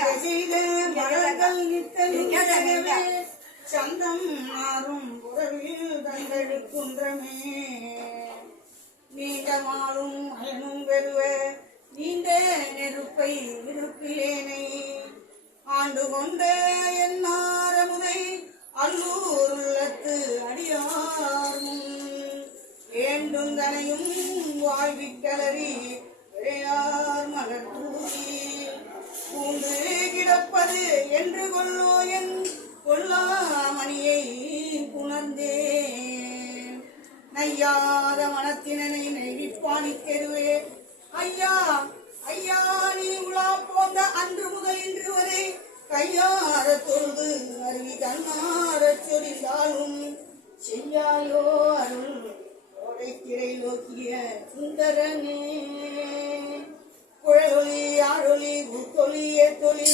மலர்கள் நித்தவே சந்தம் நாரும் உறவில் தந்தெடுக்குன்றமே நீண்ட மாலும் அயனும் பெறுவ நீண்ட நெருப்பை இருப்பிலேனை ஆண்டு கொண்ட என்னாரமுதை அல்லூர் உள்ளத்து அடியாரும் வேண்டும் தனையும் வாழ்விக்கலறி விளையார் மலர் தூவி பூண்டு கிடப்பது என்று கொள்ளோ என் கொல்லாமணியை புணர்ந்தேன் நையாத மனத்தினனை நெய்விப்பாணி தெருவே ஐயா ஐயா நீ உலா போந்த அன்று முதல் இன்று வரை கையார தொழுது அருவி தன்னார சொரிந்தாலும் செய்யாயோ அருள் ஓடைத்திரை நோக்கிய சுந்தரனே குழலொலி ஆடொலி புத்தொலி ஏத்தொலி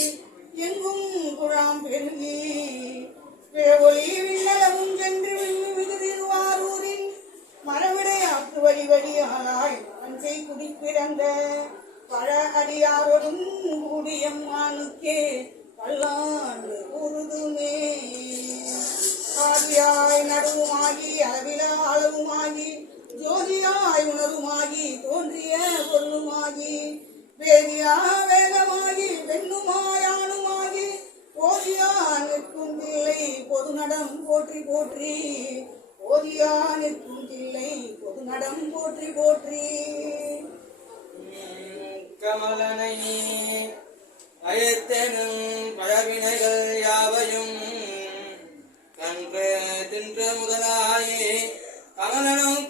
எங்கும் குழாம் பெருகி பிழவொலி விண்ணளவும் சென்று விதிருவாரூரின் மரவிடையாக்கு வழி வழியாளாய் அஞ்சை குடி பிறந்த பழ அடியாரோடும் கூடியம்மானுக்கே பல்லாண்டு உருதுமே ஆதியாய் நடுவுமாகி அளவிலா அளவுமாகி ஜோதியாய் உணருமாகி தோன்றிய பொருளுமாகி வேதியா வேதமாகி பெண்ணுமாயானுமாகி ஓதியா நிற்கும் தில்லை பொது நடம் போற்றி போற்றி ஓதியா நிற்கும் தில்லை பொது நடம் போற்றி போற்றி கமலனை அழைத்தனும் பழவினைகள் யாவையும் கன்று தின்று முதலாயே கமலனும்